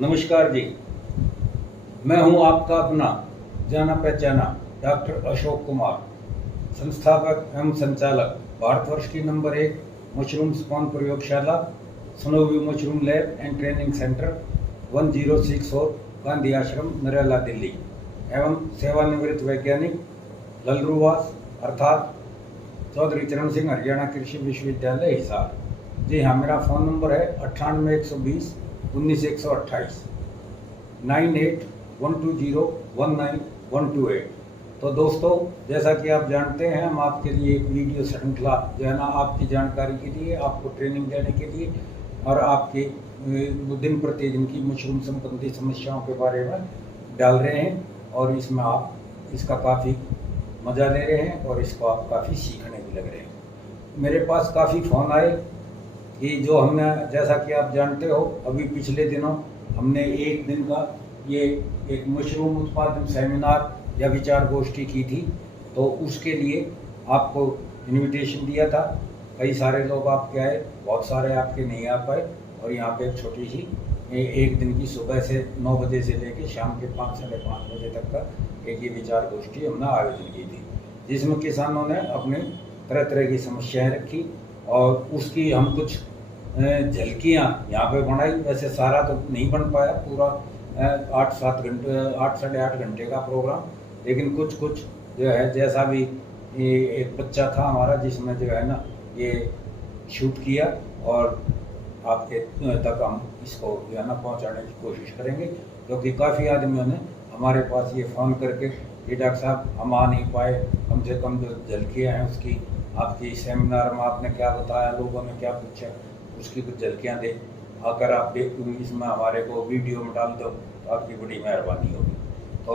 नमस्कार जी। मैं हूं आपका अपना जाना पहचाना डॉक्टर अशोक कुमार, संस्थापक एवं संचालक भारतवर्ष की नंबर 1 मशरूम स्पॉन प्रयोगशाला Snow View mushroom lab and training centre 1064 Gandhi आश्रम नरेला दिल्ली एवं सेवानिवृत्त वैज्ञानिक ललरूवास अर्थात चौधरी चरण सिंह हरियाणा कृषि विश्वविद्यालय हिसार। जी हाँ, मेरा फ़ोन नंबर है 98 120 19 128 98 120 19 128। तो दोस्तों, जैसा कि आप जानते हैं, हम आपके लिए एक वीडियो श्रृंखला जो है ना, आपकी जानकारी के लिए, आपको ट्रेनिंग देने के लिए और आपके दिन प्रतिदिन की मशरूम संबंधी समस्याओं के बारे में डाल रहे हैं और इसमें आप इसका काफ़ी मज़ा ले रहे हैं और इसको आप काफ़ी सीखने भी लग रहे हैं। मेरे पास काफ़ी फ़ोन आए कि जो हमने, जैसा कि आप जानते हो, अभी पिछले दिनों हमने एक दिन का ये एक मशरूम उत्पादन सेमिनार या विचार गोष्ठी की थी, तो उसके लिए आपको इनविटेशन दिया था। कई सारे लोग आपके आए, बहुत सारे आपके नहीं आ पाए और यहाँ पे एक छोटी सी एक दिन की सुबह से 9 बजे से लेकर शाम के 5 साढ़े 5 बजे तक का एक ये विचार गोष्ठी हमने आयोजन की थी, जिसमें किसानों ने अपनी तरह तरह की समस्याएं रखी और उसकी हम कुछ झलकियाँ यहाँ पे बनाई। वैसे सारा तो नहीं बन पाया पूरा 8-7 घंटे 8 साढ़े 8 घंटे का प्रोग्राम, लेकिन कुछ कुछ जो है, जैसा भी एक बच्चा था हमारा जिसमें जो है ना ये शूट किया और आपके तक हम इसको जो है ना पहुँचाने की कोशिश करेंगे, क्योंकि काफ़ी आदमियों ने हमारे पास ये फ़ोन करके कि डॉक्टर साहब हम आ नहीं पाए, कम से कम जो झलकियाँ हैं उसकी, आपकी सेमिनार में आपने क्या बताया, लोगों ने क्या पूछा, उसकी कुछ झलकियाँ दे अगर आप इसमें हमारे को वीडियो में डाल दो तो आपकी बड़ी मेहरबानी होगी। तो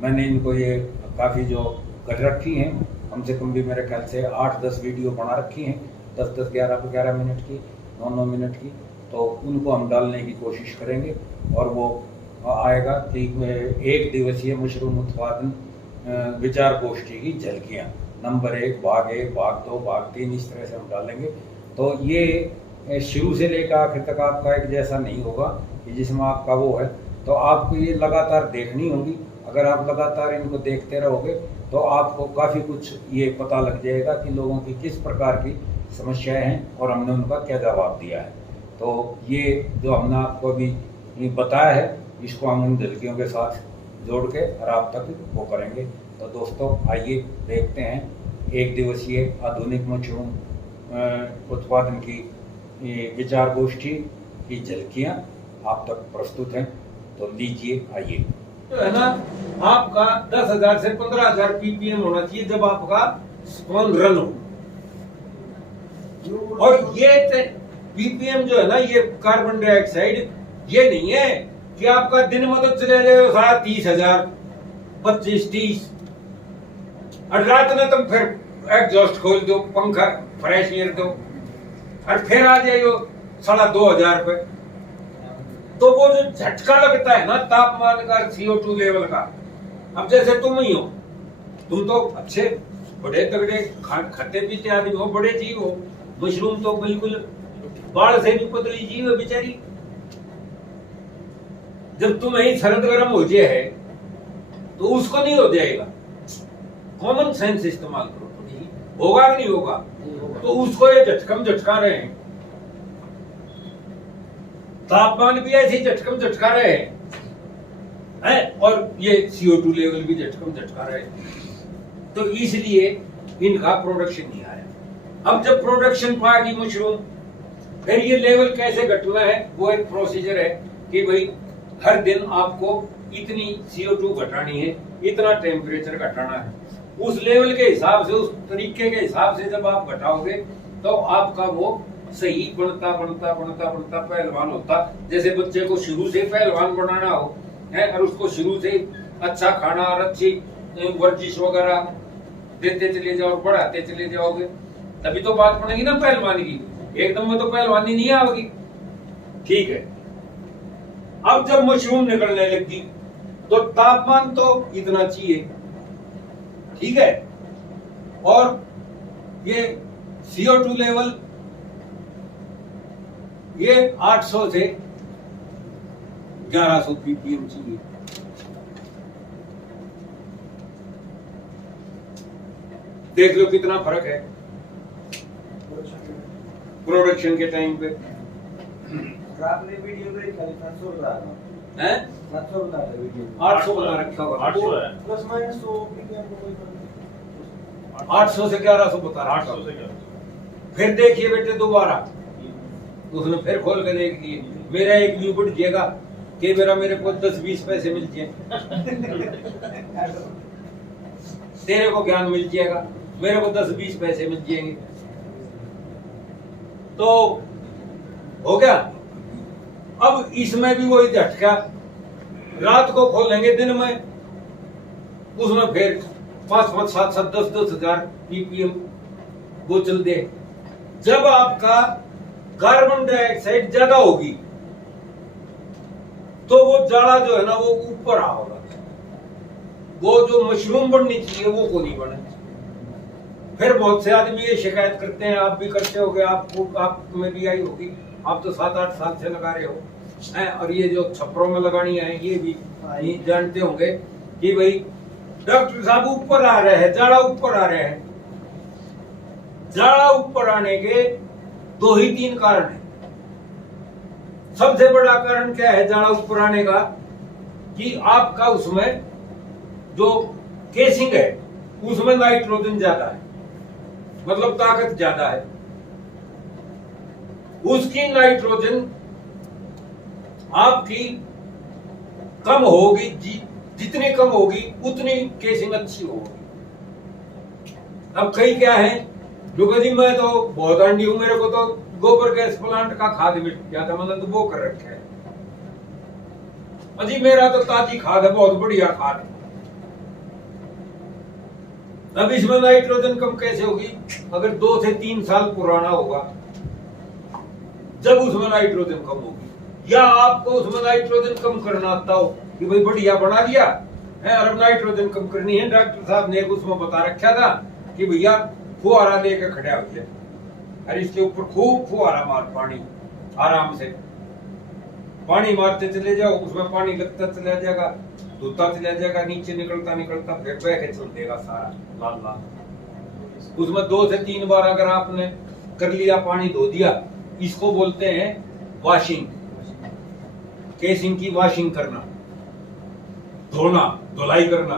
मैंने इनको ये काफ़ी जो कर रखी हैं, कम से कम भी मेरे ख्याल से 8-10 वीडियो बना रखी हैं, 10-10 11-11 मिनट की, 9-9 मिनट की। तो उनको हम डालने की कोशिश करेंगे और वो आएगा कि 1 दिवसीय मशरूम उत्पादन विचार गोष्ठी की झलकियाँ नंबर 1 भाग 1 भाग 2 भाग 3 इस तरह से हम डालेंगे। तो ये शुरू से लेकर आखिर तक आपका एक जैसा नहीं होगा कि जिसमें आपका वो है, तो आपको ये लगातार देखनी होगी। अगर आप लगातार इनको देखते रहोगे तो आपको काफ़ी कुछ ये पता लग जाएगा कि लोगों की किस प्रकार की समस्याएं हैं और हमने उनका क्या जवाब दिया है। तो ये जो हमने आपको अभी बताया है, इसको हम उन झलकियों के साथ जोड़ के और आप तक वो करेंगे। तो दोस्तों, आइए देखते हैं 1 दिवसीय आधुनिक मशरूम उत्पादन की विचार गोष्ठी की झलकियाँ आप तक प्रस्तुत हैं। तो लीजिए, आइए। तो है ना, आपका 10,000 से 15,000 पीपीएम होना चाहिए जब आपका स्पॉन रन हो। और ये पीपीएम जो है ना, ये कार्बन डाइऑक्साइड, ये नहीं है कि आपका दिन में तो चले जाए सारा 30,000 25-30 और रात में तुम फिर एग्जॉस्ट खोल दो, पंखा फ्रेश एयर दो और फिर आ जाइयो 2,500 पे। तो वो जो झटका लगता है ना तापमान का, CO2 लेवल का, अब जैसे तुम ही हो, तुम तो अच्छे बड़े तगड़े खाते पीते आदमी हो, बड़े जीव हो। मशरूम तो बिल्कुल बाढ़ से भी पतली जीव है बेचारी। जब तुम्हें ही सर्द गर्म हो जाए है तो उसको नहीं हो जाएगा। कॉमन सेंस इस्तेमाल करो, होगा कि नहीं होगा? तो उसको ये झटकम झटका रहे हैं, तापमान भी ऐसे झटकम झटका रहे हैं और ये CO2 लेवल भी झटकम झटका रहे हैं। तो इसलिए इनका प्रोडक्शन नहीं आया। अब जब प्रोडक्शन पाएगी मशरूम, फिर ये लेवल कैसे घटना है, वो एक प्रोसीजर है कि भाई हर दिन आपको इतनी CO2 घटानी है, इतना टेम्परेचर घटाना है। उस लेवल के हिसाब से, उस तरीके के हिसाब से जब आप घटाओगे तो आपका वो सही बनता बनता बनता बनता पहलवान होता। जैसे बच्चे को शुरू से पहलवान बनाना हो है और उसको शुरू से अच्छा खाना और अच्छी वर्जिश वगैरह देते चले जाओ और बढ़ाते चले जाओगे, तभी तो बात बनेगी ना पहलवान की। एकदम में तो पहलवानी नहीं आओगी। ठीक है, अब जब मशरूम निकलने लगी तो तापमान तो इतना चाहिए, ठीक है, और ये CO2 लेवल ये 800 से 1100 ppm चाहिए। देख लो कितना फर्क है प्रोडक्शन के टाइम पे। आपने वीडियो में 700 बता रहा हैं 700 बता रहा वीडियो 800 बना रखा होगा, 800 है, प्लस माइनस 100 ppm को कोई फर्क नहीं। 800 से 1100 बता रखा 800 से होगा। क्या? फिर देखिए बेटे दोबारा उसने फिर खोल के देख लिए, मेरा एक व्यू बढ़ जाएगा कि मेरे को 10-20 पैसे मिल जाए, तेरे को ज्ञान मिल जाएगा, मेरे को 10-20 पैसे मिल जाएंगे, तो हो गया। अब इसमें भी वही झटका, रात को खोलेंगे दिन में उसमें फिर 5-5, 7-7, 10-10 हजार ppm बोतल दे। जब आपका कार्बन डाइऑक्साइड ज्यादा होगी तो वो जाड़ा जो है ना वो ऊपर आ होगा, वो जो मशरूम बननी चाहिए वो को नहीं बने। फिर बहुत से आदमी ये शिकायत करते हैं, आप भी करते होगे, आप में भी आई होगी, आप तो 7-8 साल से लगा रहे हो हैं, और ये जो छपरों में लगानी है ये भी नहीं जानते होंगे कि भाई डॉक्टर साहब ऊपर आ रहे हैं, जाड़ा ऊपर आ रहे हैं। जाड़ा ऊपर आने के 2 ही 3 कारण है। सबसे बड़ा कारण क्या है जाड़ा ऊपर आने का, कि आपका उसमें जो केसिंग है उसमें नाइट्रोजन ज्यादा है, मतलब ताकत ज्यादा है। उसकी नाइट्रोजन आपकी कम होगी, जितनी कम होगी उतनी केसिंग अच्छी होगी। अब कई क्या है जो कहती मैं तो बहुत अंडी हूं, मेरे को तो गोबर गैस प्लांट का खाद मिल जाता, मतलब तो वो कर रखे है अजी, मेरा तो ताजी खाद है, बहुत बढ़िया खाद है। अब इसमें नाइट्रोजन कम कैसे होगी? अगर 2 से 3 साल पुराना होगा जब उसमें नाइट्रोजन कम होगी, या आपको उसमें नाइट्रोजन कम करना आता हो कि भाई बढ़िया बना लिया है और अब नाइट्रोजन कम करनी है, डॉक्टर साहब ने उसमें बता रखा था कि भैया फुहारा लेकर खड़ा हो जाए और इसके ऊपर खूब फुहारा मार, पानी आराम से पानी मारते चले जाओ, उसमें पानी लगता चला जाएगा, धोता चला जाएगा, नीचे निकलता निकलता फिर बह के चल देगा सारा लाल लाल। उसमें 2 से 3 बार अगर आपने कर लिया, पानी धो दिया, इसको बोलते हैं वॉशिंग, केसिंग की वॉशिंग करना, धोना, धुलाई करना।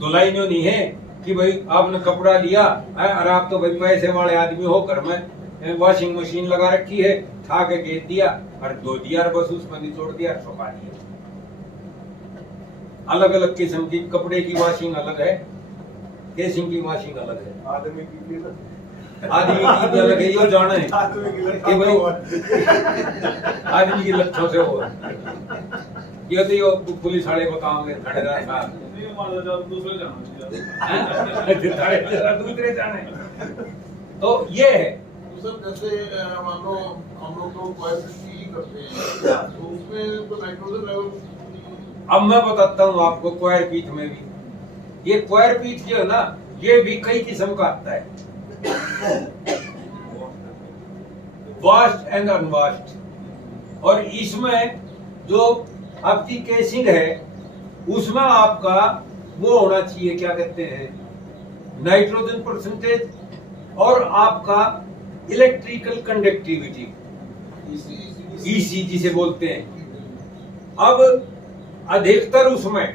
धुलाई में नहीं है कि भाई आपने कपड़ा लिया और आप तो भाई पैसे वाले आदमी हो, घर में वॉशिंग मशीन लगा रखी है, ठा के गेज दिया और धो दिया और बस उसमें निचोड़ दिया और सुखा दिया। अलग अलग किस्म की कपड़े की वॉशिंग अलग है, केसिंग की वॉशिंग अलग है, आदमी की अलग है। ये जाना है कि भाई आदमी की लक्षों से हो, ये तो ये पुलिस वाले बताओगे थानेदार साहब, दूसरे जाने। तो ये है सर, जैसे मान लो हम लोग तो क्वालिटी ही करते हैं, तो उसमें तो नाइट्रोजन लेवल। अब मैं बताता हूँ आपको क्वायर पीट में भी, ये क्वायर पीट जो है ना ये भी कई किस्म का आता है, वाश्ड एंड अनवाश्ड। और इसमें जो आपकी केसिंग है उसमें आपका वो होना चाहिए, क्या कहते हैं, नाइट्रोजन परसेंटेज और आपका इलेक्ट्रिकल कंडक्टिविटी, ईसी जिसे बोलते हैं। अब अधिकतर उसमें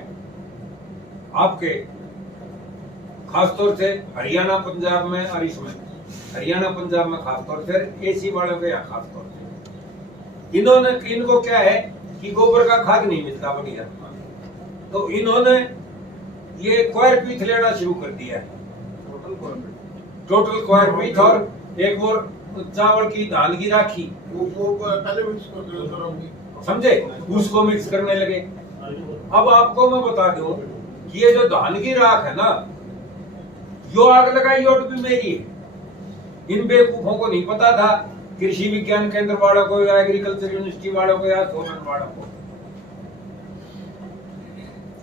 आपके खासतौर से हरियाणा पंजाब में, और इसमें हरियाणा पंजाब में खासतौर से एसी वालों के यहाँ खासतौर से इनको क्या है कि गोबर का खाद नहीं मिलता बढ़िया, तो इन्होंने ये क्वायर पीट लेना शुरू कर दिया है, टोटल क्वायर पीट, और एक और चावल की धान की राखी, वो पहले मिक्स कर दो सर, हम समझे, उसको मिक्स करने लगे। अब आपको मैं बता दूं कि ये जो धान की राख है ना, यो आग लगाई योट भी मेरी है। इन बेवकूफों को नहीं पता था, कृषि विज्ञान केंद्र वालों को या एग्रीकल्चर यूनिवर्सिटी वालों को या सोलन वालों को।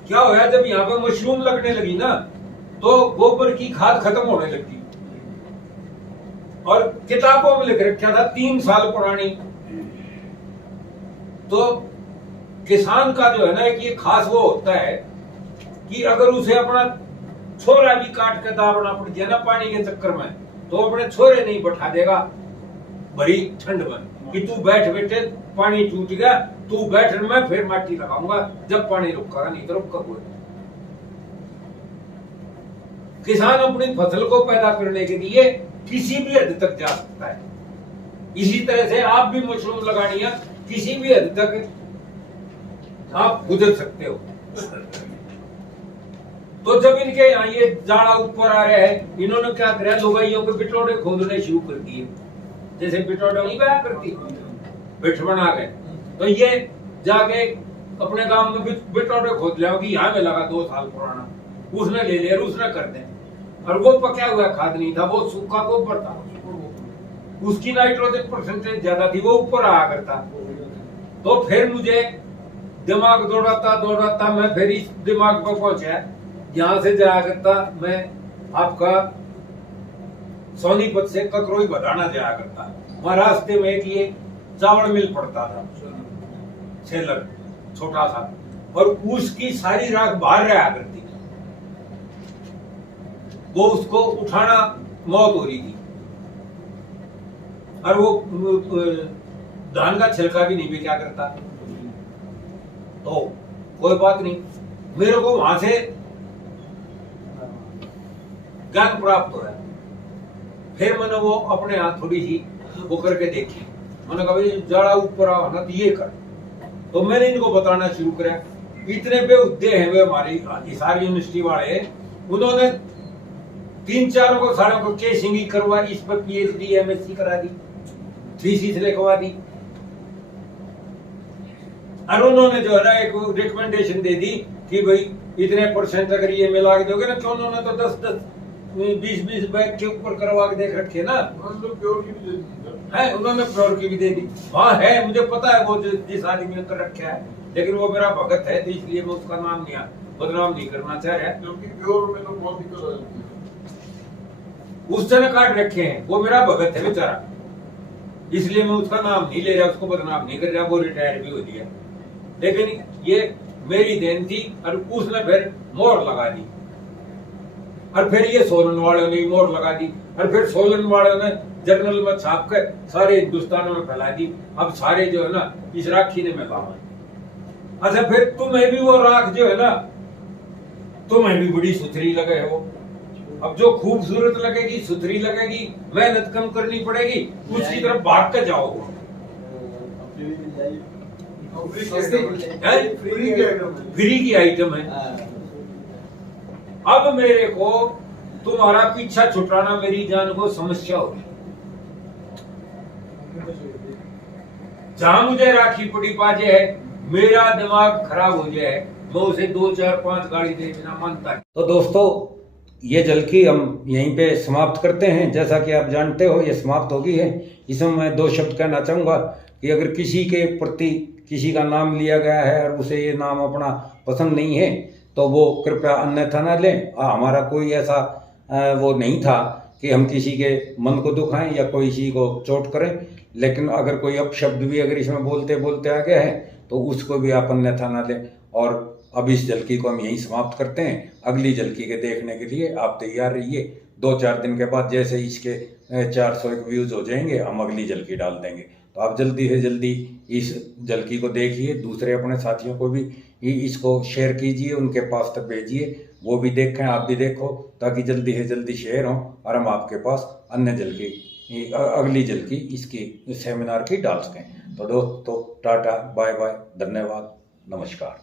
क्या होया जब यहाँ पे मशरूम लगने लगी ना, तो गोबर की खाद खत्म होने लगी, और किताबों में लिख रखा था 3 साल पुरानी, तो किसान का जो है ना एक ये खास वो होता है कि अगर उसे अपना छोरा भी काट के दाबना पड़ जाए ना पानी के चक्कर में, तो अपने छोरे नहीं बैठा देगा भरी ठंड में कि तू बैठ बेटे, पानी टूट गया, तू बैठ, मैं फिर माटी लगाऊंगा जब पानी रुकेगा, नहीं तो रुका हुआ। किसान अपनी फसल को पैदा करने के लिए किसी भी हद तक जा सकता है। इसी तरह से आप भी मशरूम लगानी है, किसी भी हद तक आप गुजर सकते हो। तो जब इनके यहाँ ये जाड़ा ऊपर आ रहा है, इन्होंने क्या किया, लुगाइयों के बिटोड़े खोदने शुरू कर दिए, जैसे बिटोड़े नहीं बया करती, बिठ बना के। तो ये जाके अपने गांव में बिटोड़े खोद लिया कि यहाँ में लगा 2 साल पुराना, उसने ले लिया, उसने कर दे। और वो पका हुआ खाद नहीं था, वो सूखा गोबर था, उसकी नाइट्रोजन परसेंटेज ज्यादा थी, वो ऊपर आया करता। तो फिर मुझे दिमाग दौड़ाता मैं फिर इस दिमाग पर पहुंचा, यहां से जाया करता मैं आपका सोनीपत से ककरोई बधाना जाया करता। वहां रास्ते में एक ये चावल मिल पड़ता था, सेलर छोटा सा, और उसकी सारी राख बाहर रहा करती, वो उसको उठाना मौत हो रही थी। और वो धान का छिलका भी नहीं बिका करता। तो कोई बात नहीं, मेरे को वहां से ज्ञान प्राप्त हुआ। फिर मैंने वो अपने हाथ थोड़ी सी वो करके देखी, मैंने कहा भाई जाड़ा ऊपर आओ ना तो ये कर। तो मैंने इनको बताना शुरू करा। इतने बेहुद्दे हैं वे हमारी हिसार यूनिवर्सिटी वाले, उन्होंने 3-4 को साढ़े को केसिंग करवा, इस पर पीएचडी एमएससी करा दी, थीसिस लिखवा दी। और उन्होंने जो है ना एक रिकमेंडेशन दे दी कि भाई इतने % अगर ये मिला के दोगे ना, तो उन्होंने तो 10-20 बैग के ऊपर करवा के देख रखे ना, है उन्होंने प्योर की भी दे दी। हाँ है, मुझे पता है वो जिस आदमी ने कर रखा है, लेकिन वो मेरा भगत है, तो इसलिए मैं उसका नाम नहीं बदनाम नहीं करना चाह रहा, क्योंकि प्योर में तो बहुत दिक्कत आती है। उसने काट रखे हैं, वो मेरा भगत है बेचारा, इसलिए मैं उसका नाम नहीं ले रहा, उसको बदनाम नहीं कर रहा, वो रिटायर भी हो गया। लेकिन ये मेरी देन थी, और उसने फिर मोहर लगा दी, और फिर ये सोलन वालों ने मोहर लगा दी, और फिर सोलन वालों ने जर्नल में छाप कर सारे हिंदुस्तान में फैला दी। अब सारे जो है ना इस राखी ने मिला। अच्छा, फिर तुम्हें भी वो राख जो है ना, तुम्हें भी बड़ी सुथरी लगे हो। अब जो खूबसूरत लगेगी, सुथरी लगेगी, मेहनत कम करनी पड़ेगी, उसकी तरफ भाग कर जाओ। फ्री की आइटम है। अब मेरे को तुम्हारा पीछा छुटाना मेरी जान को समस्या होगी। जहां मुझे राखी पड़ी पाजे है, मेरा दिमाग खराब हो जाए, मैं उसे 2, 4, 5 गाड़ी दे बिना मानता। तो दोस्तों, ये झलकी हम यहीं पे समाप्त करते हैं। जैसा कि आप जानते हो ये समाप्त हो गई है। इसमें मैं 2 शब्द कहना चाहूँगा कि अगर किसी के प्रति किसी का नाम लिया गया है और उसे ये नाम अपना पसंद नहीं है, तो वो कृपया अन्यथा न लें। हमारा कोई ऐसा वो नहीं था कि हम किसी के मन को दुखाएं या कोई किसी को चोट करें। लेकिन अगर कोई अपशब्द भी अगर इसमें बोलते बोलते आ गया है, तो उसको भी आप अन्यथा न लें। और अब इस झलकी को हम यहीं समाप्त करते हैं। अगली झलकी के देखने के लिए आप तैयार रहिए। 2-4 दिन के बाद जैसे इसके 401 व्यूज़ हो जाएंगे, हम अगली झलकी डाल देंगे। तो आप जल्दी से जल्दी इस झलकी को देखिए, दूसरे अपने साथियों को भी इसको शेयर कीजिए, उनके पास तक भेजिए, वो भी देखें, आप भी देखो, ताकि जल्दी से जल्दी शेयर हो और हम आपके पास अन्य झलकी, अगली झलकी इसकी सेमिनार की डाल सकें। तो दोस्तों, टाटा, बाय बाय, धन्यवाद, नमस्कार।